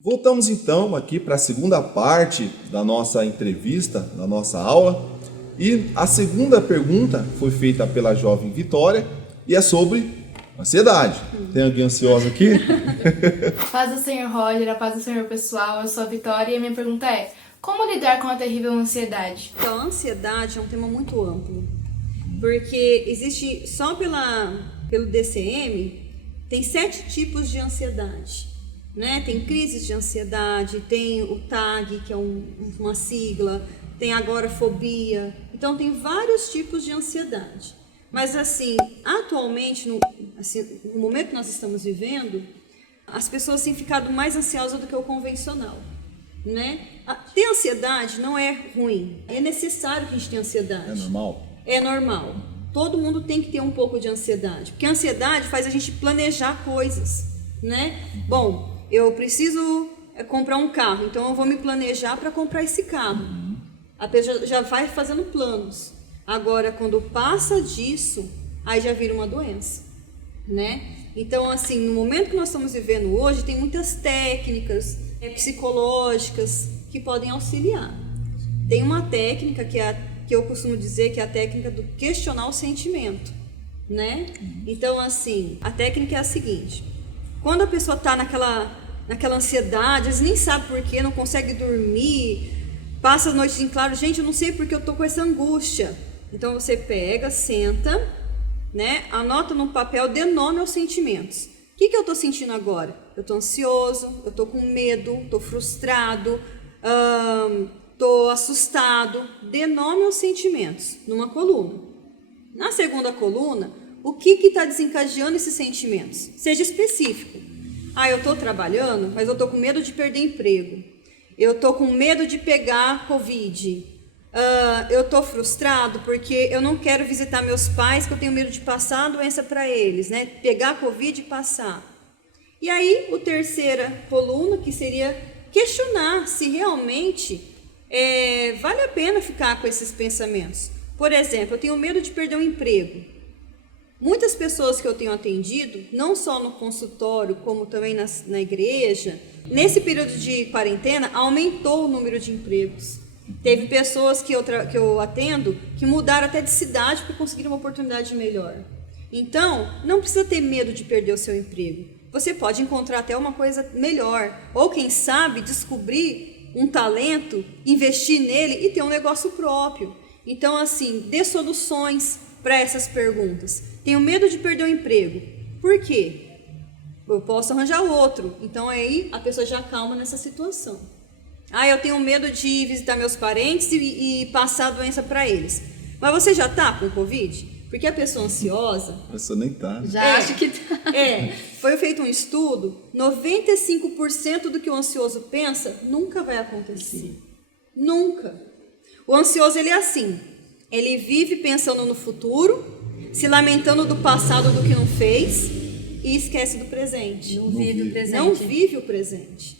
Voltamos então aqui para a segunda parte da nossa entrevista, da nossa aula. E a segunda pergunta foi feita pela jovem Vitória e é sobre ansiedade. Tem alguém ansioso aqui? Paz do Senhor Roger, a paz do Senhor pessoal, eu sou a Vitória e a minha pergunta é: como lidar com a terrível ansiedade? Então, a ansiedade é um tema muito amplo, porque existe só pelo DCM, tem 7 tipos de ansiedade. Né? Tem crises de ansiedade, tem o TAG, que é uma sigla, tem agorafobia. Então, tem vários tipos de ansiedade. Mas, assim, atualmente, no momento que nós estamos vivendo, as pessoas têm ficado mais ansiosas do que o convencional. Né? Ter ansiedade não é ruim, é necessário que a gente tenha ansiedade. É normal? É normal. Todo mundo tem que ter um pouco de ansiedade, porque a ansiedade faz a gente planejar coisas. Né? Bom, eu preciso comprar um carro, então eu vou me planejar para comprar esse carro. A pessoa já vai fazendo planos. Agora, quando passa disso, aí já vira uma doença, né? Então, assim, no momento que nós estamos vivendo hoje, tem muitas técnicas psicológicas que podem auxiliar. Tem uma técnica que eu costumo dizer que é a técnica do questionar o sentimento, né? Então, assim, a técnica é a seguinte: quando a pessoa está naquela ansiedade, às vezes nem sabe por quê, não consegue dormir, passa as noites em claro, gente, eu não sei porque eu estou com essa angústia. Então você pega, senta, né, anota no papel, dê nome aos sentimentos. O que eu estou sentindo agora? Eu estou ansioso, eu estou com medo, estou frustrado, estou assustado. Dê nome aos sentimentos numa coluna. Na segunda coluna, o que está desencadeando esses sentimentos? Seja específico. Eu estou trabalhando, mas eu estou com medo de perder emprego. Eu estou com medo de pegar Covid. Eu estou frustrado porque eu não quero visitar meus pais, porque eu tenho medo de passar a doença para eles, né? Pegar Covid e passar. E aí, a terceira coluna, que seria questionar se realmente vale a pena ficar com esses pensamentos. Por exemplo, eu tenho medo de perder o emprego. Muitas pessoas que eu tenho atendido, não só no consultório, como também na igreja, nesse período de quarentena, aumentou o número de empregos. Teve pessoas que eu atendo que mudaram até de cidade para conseguir uma oportunidade melhor. Então, não precisa ter medo de perder o seu emprego. Você pode encontrar até uma coisa melhor. Ou, quem sabe, descobrir um talento, investir nele e ter um negócio próprio. Então, assim, dê soluções para essas perguntas. Tenho medo de perder o emprego. Por quê? Eu posso arranjar outro. Então aí a pessoa já calma nessa situação. Eu tenho medo de visitar meus parentes e passar a doença para eles. Mas você já está com Covid? Porque a pessoa ansiosa... A pessoa nem tá. Já acho que tá. Foi feito um estudo, 95% do que o ansioso pensa nunca vai acontecer. Sim. Nunca. O ansioso, ele é assim. Ele vive pensando no futuro, se lamentando do passado, do que não fez, e esquece do presente. Não vive o presente. Não vive o presente.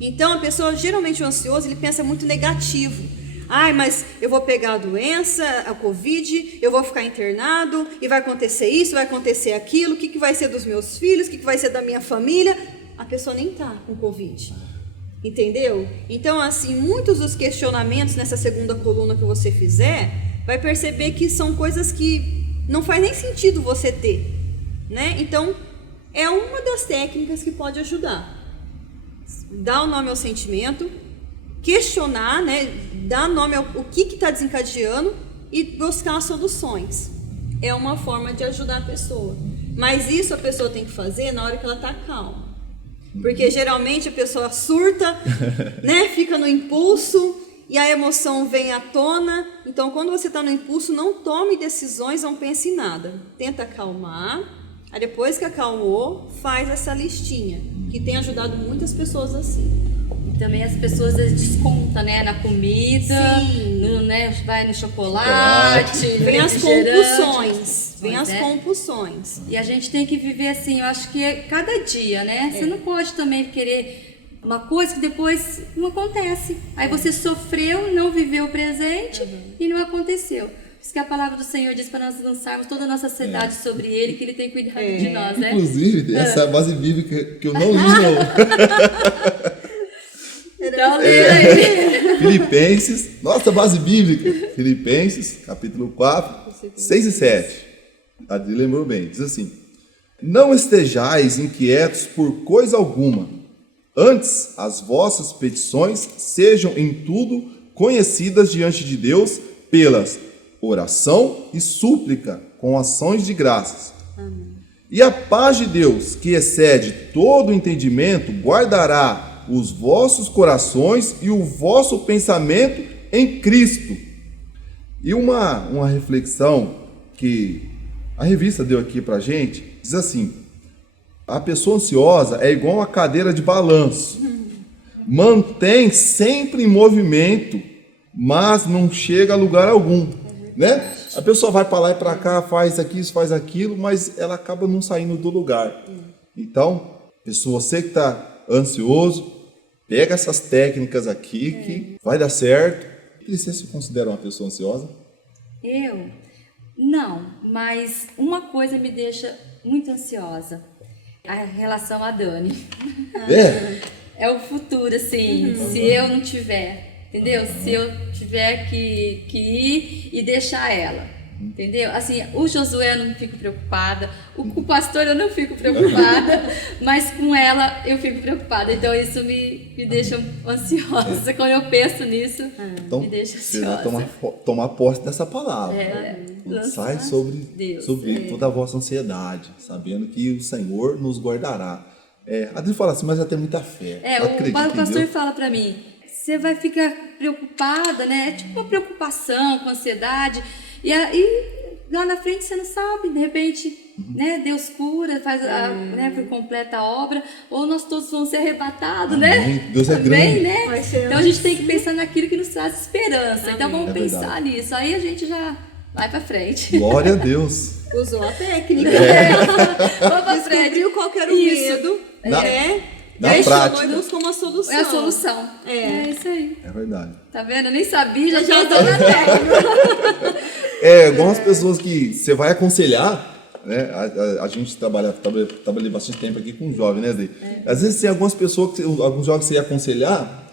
Então, a pessoa, geralmente o ansioso, ele pensa muito negativo. Mas eu vou pegar a doença, a Covid, eu vou ficar internado, e vai acontecer isso, vai acontecer aquilo, o que vai ser dos meus filhos, o que vai ser da minha família. A pessoa nem está com Covid. Entendeu? Então, assim, muitos dos questionamentos nessa segunda coluna que você fizer, vai perceber que são coisas que não faz nem sentido você ter, né? Então, é uma das técnicas que pode ajudar. Dar o nome ao sentimento, questionar, né? Dar nome ao que está desencadeando e buscar soluções. É uma forma de ajudar a pessoa. Mas isso a pessoa tem que fazer na hora que ela está calma. Porque geralmente a pessoa surta, né? Fica no impulso e a emoção vem à tona. Então, quando você está no impulso, não tome decisões, não pense em nada. Tenta acalmar. Aí depois que acalmou, faz essa listinha, que tem ajudado muitas pessoas assim. E também as pessoas às vezes descontam, né, na comida, Sim. Vai no chocolate, Vem as compulsões. Vem as compulsões. E a gente tem que viver assim, eu acho que é cada dia, né? Você não pode também querer uma coisa que depois não acontece. Aí você sofreu, não viveu o presente e não aconteceu. Por isso que a palavra do Senhor diz para nós lançarmos toda a nossa ansiedade sobre Ele, que Ele tem cuidado de nós, né? Inclusive, essa é a base bíblica que eu não li, não. Então, lê aí. Filipenses, nossa base bíblica. Filipenses, capítulo 4, 6 e 7. A Adri lembrou bem, diz assim: não estejais inquietos por coisa alguma, antes as vossas petições sejam em tudo conhecidas diante de Deus pelas oração e súplica com ações de graças. Amém. E a paz de Deus, que excede todo entendimento, guardará os vossos corações e o vosso pensamento em Cristo. E uma reflexão que a revista deu aqui pra gente, diz assim: a pessoa ansiosa é igual uma cadeira de balanço. Mantém sempre em movimento, mas não chega a lugar algum, né? A pessoa vai para lá e para cá, faz aqui, faz aquilo, mas ela acaba não saindo do lugar. Então, pessoa, você que está ansioso, pega essas técnicas aqui que vai dar certo. E você se considera uma pessoa ansiosa? Eu? Não, mas uma coisa me deixa muito ansiosa. A relação a Dani. É o futuro, assim, se eu não tiver, entendeu? Se eu tiver que ir e deixar ela, entendeu? Assim, o Josué eu não fico preocupada, o pastor eu não fico preocupada, mas com ela eu fico preocupada. Então isso me deixa ansiosa. Quando eu penso nisso, então, me deixa você ansiosa. vai tomar posse dessa palavra. Sai sobre Deus, toda a vossa ansiedade, sabendo que o Senhor nos guardará. A Adri fala assim, mas ela tem muita fé. O pastor fala pra mim, você vai ficar preocupada, né? É tipo uma preocupação, com ansiedade. E lá na frente você não sabe, de repente, né? Deus cura, faz completa a obra, ou nós todos vamos ser arrebatados, Amém. né? Deus é também, grande. né? Então a gente tem que pensar naquilo que nos traz esperança. Amém. Então vamos pensar verdade. nisso. Aí a gente já vai pra frente. Glória a Deus. Usou a técnica. Vamos pra frente. Descobriu qual que era o Isso. medo, Na- né? na E aí chamou prática. Deus como a solução. É a solução. É. Isso aí. É verdade. Tá vendo? Eu nem sabia, já Já tô usando a técnica. Igual as pessoas que você vai aconselhar, né? A gente trabalhei bastante tempo aqui com jovem, né, Zé? Às vezes tem algumas pessoas, alguns jovens que você ia aconselhar,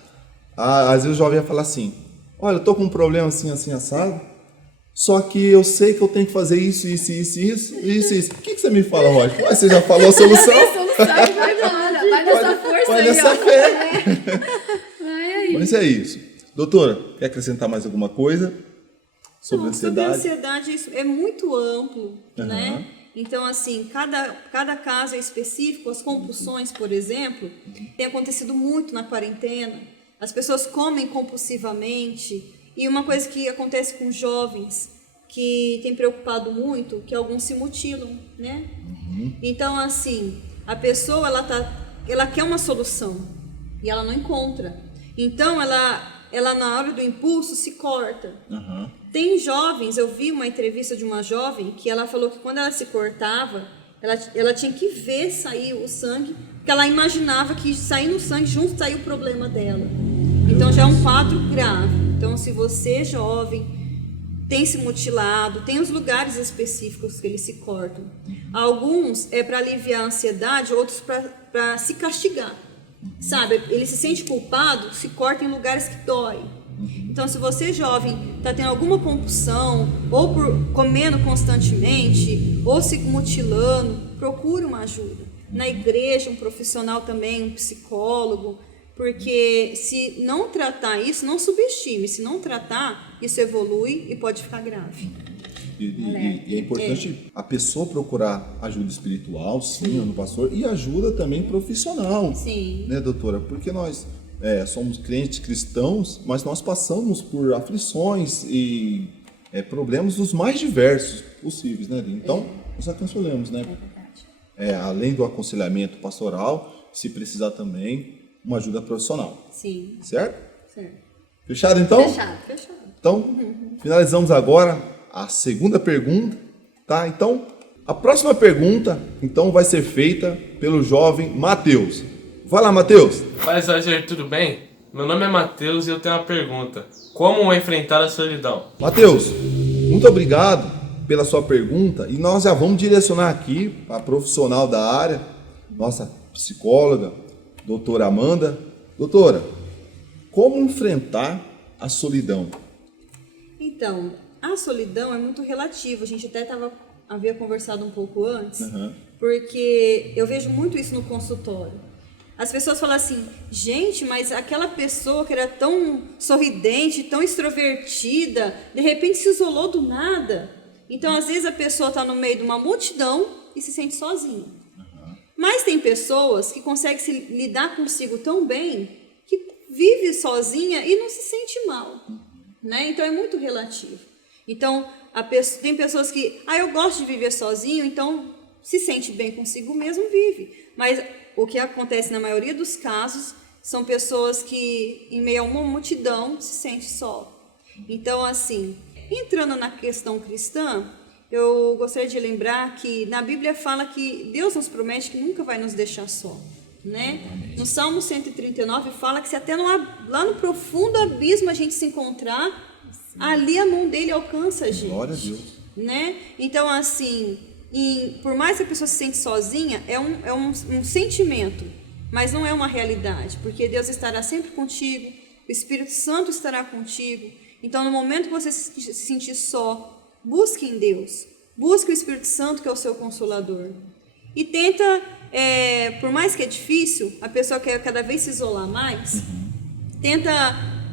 às vezes o jovem ia falar assim: olha, eu tô com um problema assim, assim, assado, só que eu sei que eu tenho que fazer isso. O que você me fala, Roger? Você já falou a solução? A solução vai embora. Vai nessa força Vai aí, nessa ó. fé. Vai aí. Mas é isso. Doutora, quer acrescentar mais alguma coisa sobre Não, sobre a ansiedade? ansiedade isso é muito amplo, Aham. né? Então, assim, cada caso é específico. As compulsões, por exemplo, tem acontecido muito na quarentena. As pessoas comem compulsivamente. E uma coisa que acontece com jovens que tem preocupado muito, que alguns se mutilam, né? Então, assim, a pessoa, ela quer uma solução e ela não encontra. Então, ela na hora do impulso se corta. Aham. Tem jovens, eu vi uma entrevista de uma jovem que ela falou que quando ela se cortava, ela tinha que ver sair o sangue, porque ela imaginava que saindo o sangue junto saiu o problema dela. Então já é um quadro grave. Então se você, jovem, tem se mutilado, tem os lugares específicos que eles se cortam. Alguns é para aliviar a ansiedade, outros para se castigar. Sabe, ele se sente culpado, se corta em lugares que doem. Então, se você, jovem, está tendo alguma compulsão, ou por comendo constantemente, ou se mutilando, procure uma ajuda. Na igreja, um profissional também, um psicólogo, porque se não tratar isso, não subestime, se não tratar, isso evolui e pode ficar grave. E é importante a pessoa procurar ajuda espiritual, sim, no pastor, e ajuda também profissional. Sim. Né, doutora? Porque nós somos crentes cristãos, mas nós passamos por aflições e problemas dos mais diversos possíveis, né? Então, nós aconselhamos, né? Além do aconselhamento pastoral, se precisar também, uma ajuda profissional. Sim. Certo? Certo. Fechado, então? Fechado. Então, finalizamos agora a segunda pergunta, tá? Então, a próxima pergunta, então, vai ser feita pelo jovem Matheus. Vai lá, Matheus. Fala, Roger, tudo bem? Meu nome é Matheus e eu tenho uma pergunta. Como enfrentar a solidão? Matheus, muito obrigado pela sua pergunta e nós já vamos direcionar aqui para a profissional da área, nossa psicóloga, doutora Amanda. Doutora, como enfrentar a solidão? Então, a solidão é muito relativa. A gente até havia conversado um pouco antes, porque eu vejo muito isso no consultório. As pessoas falam assim, gente, mas aquela pessoa que era tão sorridente, tão extrovertida, de repente se isolou do nada. Então, às vezes a pessoa está no meio de uma multidão e se sente sozinha. Mas tem pessoas que conseguem se lidar consigo tão bem que vive sozinha e não se sente mal, né? Então é muito relativo. Então tem pessoas que, eu gosto de viver sozinho, então se sente bem consigo mesmo, vive. Mas o que acontece na maioria dos casos são pessoas que em meio a uma multidão se sente só. Então assim, entrando na questão cristã, eu gostaria de lembrar que na Bíblia fala que Deus nos promete que nunca vai nos deixar só, né? No Salmo 139 fala que se até lá no profundo abismo a gente se encontrar, ali a mão dele alcança a gente. Glória a Deus. Né? Então assim, por mais que a pessoa se sente sozinha, é um sentimento, mas não é uma realidade, porque Deus estará sempre contigo, o Espírito Santo estará contigo. Então no momento que você se sentir só, busque em Deus, busque o Espírito Santo, que é o seu consolador. E tenta, por mais que é difícil, a pessoa quer cada vez se isolar mais, tenta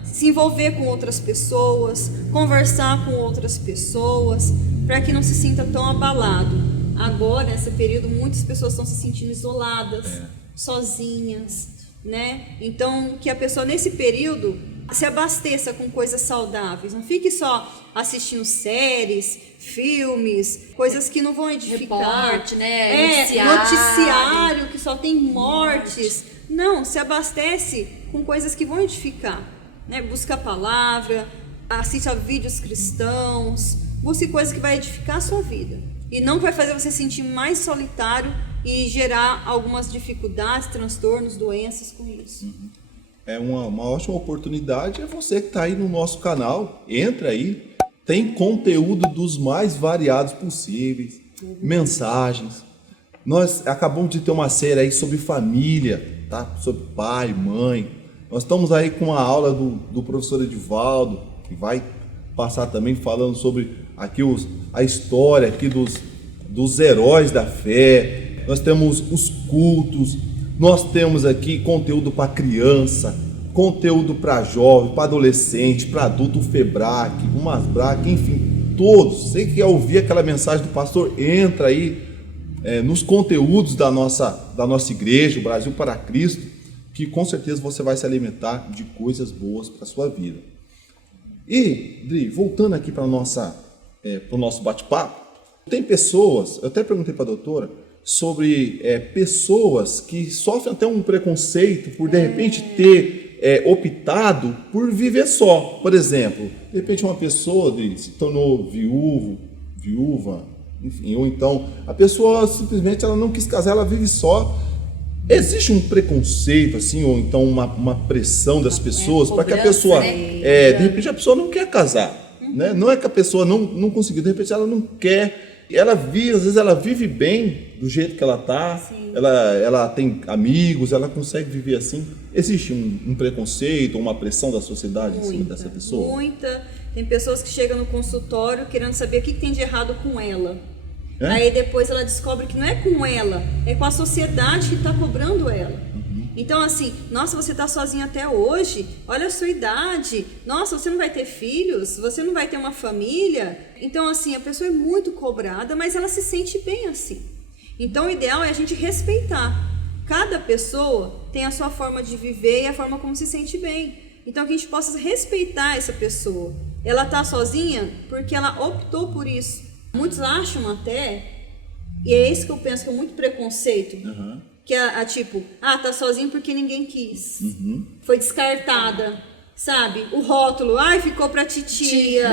se envolver com outras pessoas, conversar com outras pessoas, para que não se sinta tão abalado. Agora, nesse período, muitas pessoas estão se sentindo isoladas, sozinhas, né? Então, que a pessoa nesse período se abasteça com coisas saudáveis, não fique só assistindo séries, filmes, coisas que não vão edificar. Reporte, né? Noticiário que só tem mortes. Não, se abastece com coisas que vão edificar, né? Busca a palavra, assista a vídeos cristãos, busque coisas que vai edificar a sua vida e não vai fazer você sentir mais solitário e gerar algumas dificuldades, transtornos, doenças com isso. É uma ótima oportunidade, é você que está aí no nosso canal, entra aí, tem conteúdo dos mais variados possíveis, mensagens. Nós acabamos de ter uma série aí sobre família, tá? Sobre pai, mãe. Nós estamos aí com a aula do professor Edivaldo, que vai passar também falando sobre aqui a história aqui dos heróis da fé. Nós temos os cultos. Nós temos aqui conteúdo para criança, conteúdo para jovem, para adolescente, para adulto, o FEBRAC, o MASBRAC, enfim, todos. Você que quer ouvir aquela mensagem do pastor, entra aí nos conteúdos da nossa igreja, o Brasil para Cristo, que com certeza você vai se alimentar de coisas boas para a sua vida. E, Dri, voltando aqui para o nosso bate-papo, tem pessoas, eu até perguntei para a doutora, sobre pessoas que sofrem até um preconceito por, de repente, ter optado por viver só. Por exemplo, de repente uma pessoa se tornou viúva, enfim, ou então a pessoa simplesmente ela não quis casar, ela vive só. Existe um preconceito, assim, ou então uma pressão das pessoas para que a pessoa, de repente a pessoa não quer casar, né? Não é que a pessoa não conseguiu, de repente ela não quer. Ela vive, às vezes ela vive bem do jeito que ela está, ela tem amigos, ela consegue viver assim. Existe um preconceito, uma pressão da sociedade em cima dessa pessoa? Muita. Tem pessoas que chegam no consultório querendo saber o que tem de errado com ela. Aí depois ela descobre que não é com ela, é com a sociedade que está cobrando ela. Então assim, nossa, você está sozinha até hoje, olha a sua idade, nossa, você não vai ter filhos, você não vai ter uma família. Então assim, a pessoa é muito cobrada, mas ela se sente bem assim. Então o ideal é a gente respeitar. Cada pessoa tem a sua forma de viver e a forma como se sente bem. Então que a gente possa respeitar essa pessoa. Ela está sozinha porque ela optou por isso. Muitos acham até, e é isso que eu penso que é muito preconceito, que é tipo, tá sozinho porque ninguém quis, foi descartada, sabe? O rótulo, ficou pra titia.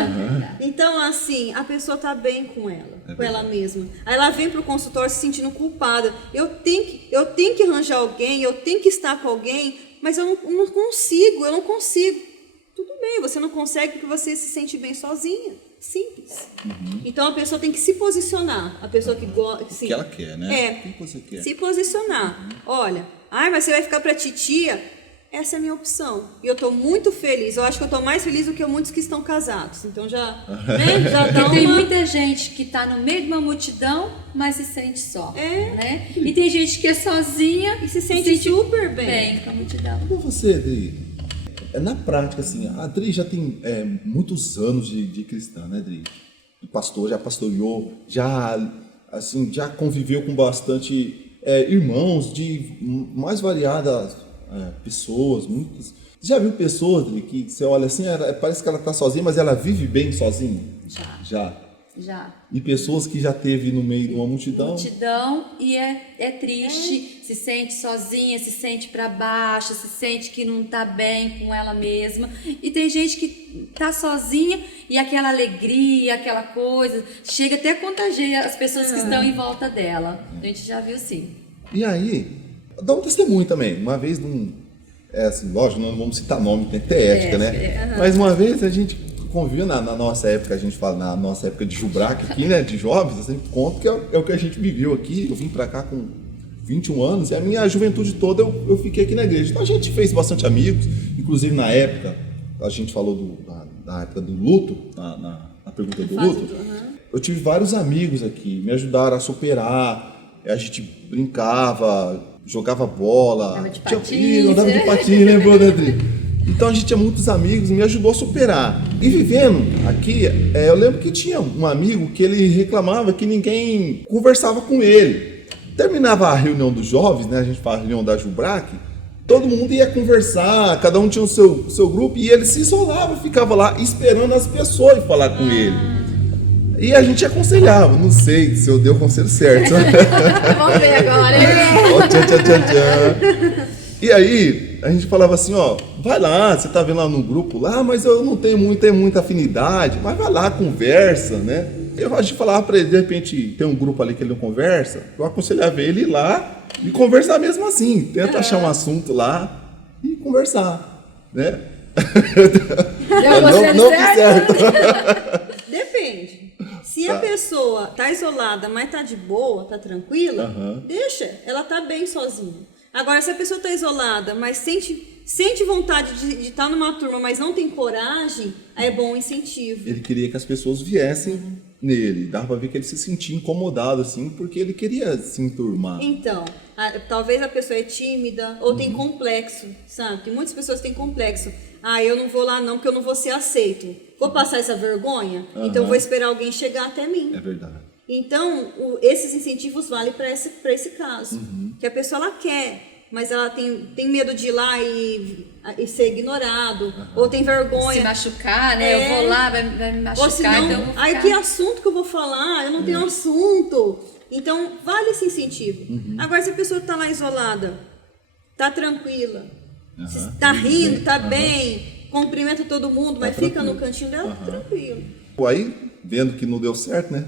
Então assim, a pessoa tá bem com ela, com ela mesma. Aí ela vem pro consultório se sentindo culpada, eu tenho que arranjar alguém, eu tenho que estar com alguém, mas eu não consigo. Tudo bem, você não consegue porque você se sente bem sozinha. Simples. Então a pessoa tem que se posicionar. A pessoa que gosta. O que ela quer, né? O que você quer? Se posicionar. Olha, mas você vai ficar pra titia. essa é a minha opção. E eu estou muito feliz. Eu acho que eu estou mais feliz do que muitos que estão casados. Então já, né, já dá Tem uma... muita gente que está no meio de uma multidão, mas se sente só. Né? E tem gente que é sozinha E se sente super bem. com a multidão. Como você, Dri? Na prática, assim, a Dri já tem muitos anos de cristã, né, Dri? Pastor, já pastoreou, já conviveu com bastante irmãos de mais variadas pessoas, muitas. Você já viu pessoas, Dri, que você olha assim, parece que ela está sozinha, mas ela vive bem sozinha? Já. E pessoas que já teve no meio de uma multidão? E é triste, se sente sozinha, se sente para baixo, se sente que não tá bem com ela mesma. E tem gente que tá sozinha e aquela alegria, aquela coisa, chega até a contagiar as pessoas que estão em volta dela. A gente já viu sim. E aí, dá um testemunho também. Uma vez, assim, lógico, não vamos citar nome, tem até ética, né? Mas uma vez a gente conviveu na nossa época, a gente fala, na nossa época de Jubrac aqui, né, de jovens, eu sempre conto que é o que a gente viveu aqui. Eu vim pra cá com 21 anos e a minha juventude toda eu fiquei aqui na igreja. Então a gente fez bastante amigos, inclusive na época, a gente falou da época do luto, na pergunta do luto. Eu tive vários amigos aqui, me ajudaram a superar, a gente brincava, jogava bola. Andava de patins. Andava de patins, lembrou, né, Adri? Então a gente tinha muitos amigos, me ajudou a superar. E vivendo aqui, eu lembro que tinha um amigo que ele reclamava que ninguém conversava com ele. Terminava a reunião dos jovens, né? A gente fala a reunião da Jubrac, todo mundo ia conversar, cada um tinha o seu grupo e ele se isolava, ficava lá esperando as pessoas ir falar com ele. E a gente aconselhava, não sei se eu dei o conselho certo. Vamos ver agora. E aí, a gente falava assim, vai lá, você tá vendo lá no grupo lá, mas eu não tenho muita afinidade, mas vai lá, conversa, né? A gente falava pra ele, de repente, tem um grupo ali que ele não conversa, eu aconselhava ele ir lá e conversar mesmo assim, tenta achar um assunto lá e conversar, né? Não certo. Depende. Se a pessoa tá isolada, mas tá de boa, tá tranquila, deixa, ela tá bem sozinha. Agora, se a pessoa está isolada, mas sente vontade de estar numa turma, mas não tem coragem, aí é bom incentivo. Ele queria que as pessoas viessem nele. Dava para ver que ele se sentia incomodado, assim, porque ele queria se enturmar. Então, talvez a pessoa é tímida ou tem complexo, sabe? Tem muitas pessoas que têm complexo. Eu não vou lá não, porque eu não vou ser aceito. Vou passar essa vergonha? Então eu vou esperar alguém chegar até mim. É verdade. Então, esses incentivos valem para esse caso. Que a pessoa ela quer, mas ela tem medo de ir lá e ser ignorado, ou tem vergonha. Se machucar, né? Eu vou lá, vai me machucar, ou senão, então eu vou ficar... que assunto que eu vou falar? Eu não tenho assunto. Então, vale esse incentivo. Agora, se a pessoa está lá isolada, está tranquila, está rindo, está bem, cumprimenta todo mundo, mas fica no cantinho dela, tranquilo. Aí, vendo que não deu certo, né?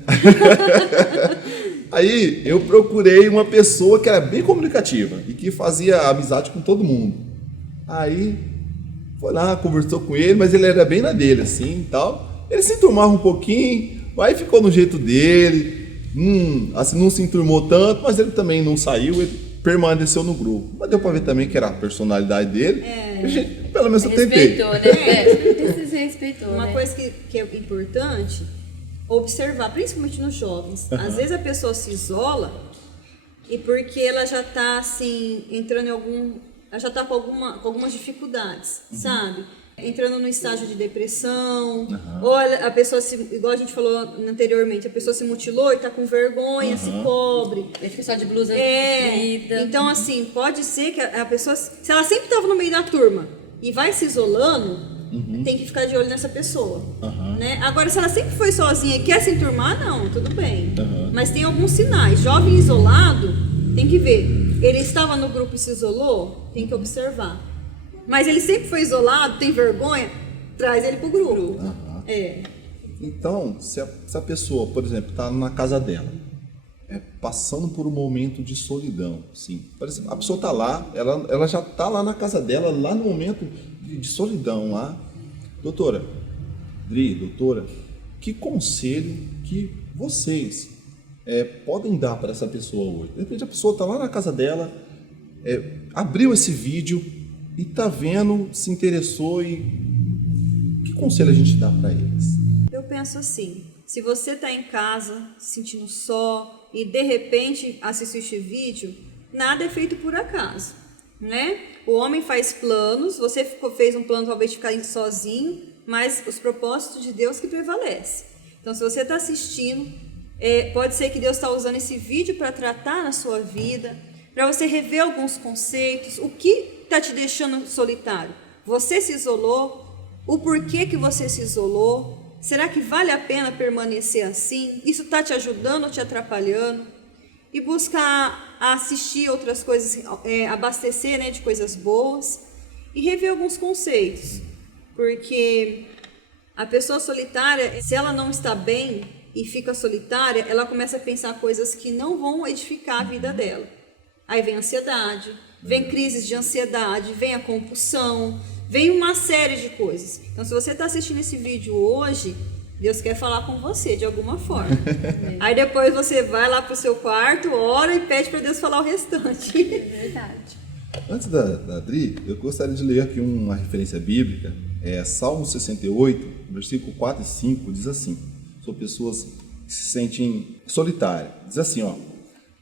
Aí eu procurei uma pessoa que era bem comunicativa e que fazia amizade com todo mundo. Aí foi lá, conversou com ele, mas ele era bem na dele, assim, e tal. Ele se enturmava um pouquinho, aí ficou no jeito dele, assim, não se enturmou tanto, mas ele também não saiu, ele permaneceu no grupo. Mas deu pra ver também que era a personalidade dele. Pelo menos eu tentei. Respeitou, né? Respeitou, Uma coisa que é importante, observar, principalmente nos jovens. Às vezes a pessoa se isola e porque ela já está assim, entrando em ela já está com algumas dificuldades, sabe? Entrando no estágio de depressão, ou a pessoa, igual a gente falou anteriormente, a pessoa se mutilou e está com vergonha, se cobre. Ele fica só de blusa vida. Então, assim, pode ser que a pessoa, se ela sempre estava no meio da turma e vai se isolando, tem que ficar de olho nessa pessoa. Né? Agora, se ela sempre foi sozinha e quer se enturmar, não, tudo bem. Mas tem alguns sinais. Jovem isolado, tem que ver. Ele estava no grupo e se isolou, tem que observar. Mas ele sempre foi isolado, tem vergonha, traz ele pro grupo. Então, se a pessoa, por exemplo, está na casa dela, passando por um momento de solidão, sim. Por exemplo, a pessoa está lá, ela já está lá na casa dela, lá no momento de solidão lá. Doutora, que conselho que vocês podem dar para essa pessoa hoje? De repente a pessoa está lá na casa dela, abriu esse vídeo e tá vendo, se interessou e que conselho a gente dá para eles? Eu penso assim, se você está em casa, se sentindo só e de repente assiste este vídeo, nada é feito por acaso, né? O homem faz planos, você fez um plano talvez de ficar sozinho, mas os propósitos de Deus que prevalecem. Então, se você está assistindo, pode ser que Deus está usando esse vídeo para tratar na sua vida, para você rever alguns conceitos. O que está te deixando solitário? Você se isolou? O porquê que você se isolou? Será que vale a pena permanecer assim? Isso está te ajudando ou te atrapalhando? E buscar assistir outras coisas, abastecer, né, de coisas boas e rever alguns conceitos. Porque a pessoa solitária, se ela não está bem e fica solitária, ela começa a pensar coisas que não vão edificar a vida dela. Aí vem a ansiedade, vem crises de ansiedade, vem a compulsão, vem uma série de coisas. Então, se você está assistindo esse vídeo hoje, Deus quer falar com você de alguma forma. Aí depois você vai lá para o seu quarto, ora e pede para Deus falar o restante. É verdade. Antes da Adri, eu gostaria de ler aqui uma referência bíblica. Salmo 68, versículo 4 e 5, diz assim, sobre pessoas que se sentem solitárias. Diz assim, ó: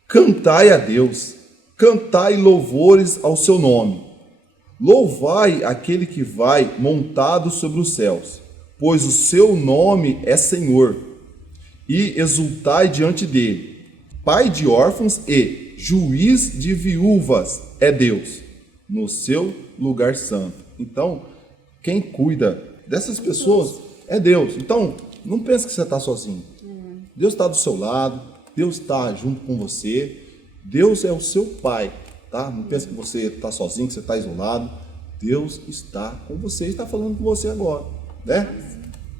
cantai a Deus, cantai louvores ao seu nome. Louvai aquele que vai montado sobre os céus, pois o seu nome é Senhor, e exultai diante dele. Pai de órfãos e juiz de viúvas é Deus, no seu lugar santo. Então, quem cuida dessas pessoas é Deus. Então, não pense que você está sozinho. Deus está do seu lado, Deus está junto com você, Deus é o seu Pai, tá? Não pense que você está sozinho, que você está isolado. Deus está com você, está falando com você agora, né?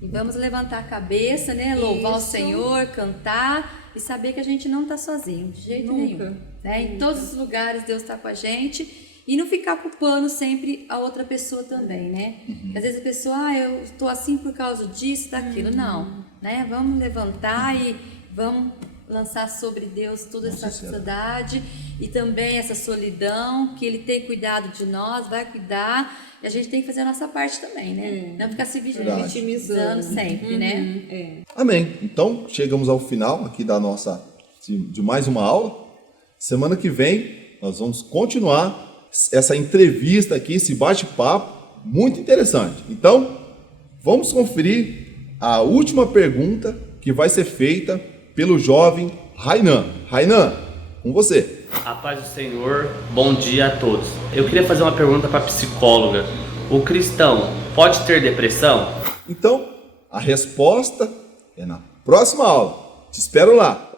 E vamos levantar a cabeça, né? Louvar Isso. o Senhor, cantar e saber que a gente não está sozinho, de jeito Nunca. nenhum. Né? Em todos os lugares Deus está com a gente. E não ficar culpando sempre a outra pessoa também, né? Às vezes a pessoa, eu estou assim por causa disso, daquilo. Não, né? Vamos levantar e vamos lançar sobre Deus toda essa ansiedade e também essa solidão, que Ele tem cuidado de nós, vai cuidar. E a gente tem que fazer a nossa parte também, né? Não ficar se vitimizando sempre, né? Amém. Então, chegamos ao final aqui de mais uma aula. Semana que vem, nós vamos continuar essa entrevista aqui, esse bate-papo muito interessante. Então, vamos conferir a última pergunta que vai ser feita pelo jovem Rainan. Rainan, com você. A paz do Senhor, bom dia a todos. Eu queria fazer uma pergunta para a psicóloga. O cristão pode ter depressão? Então, a resposta é na próxima aula. Te espero lá.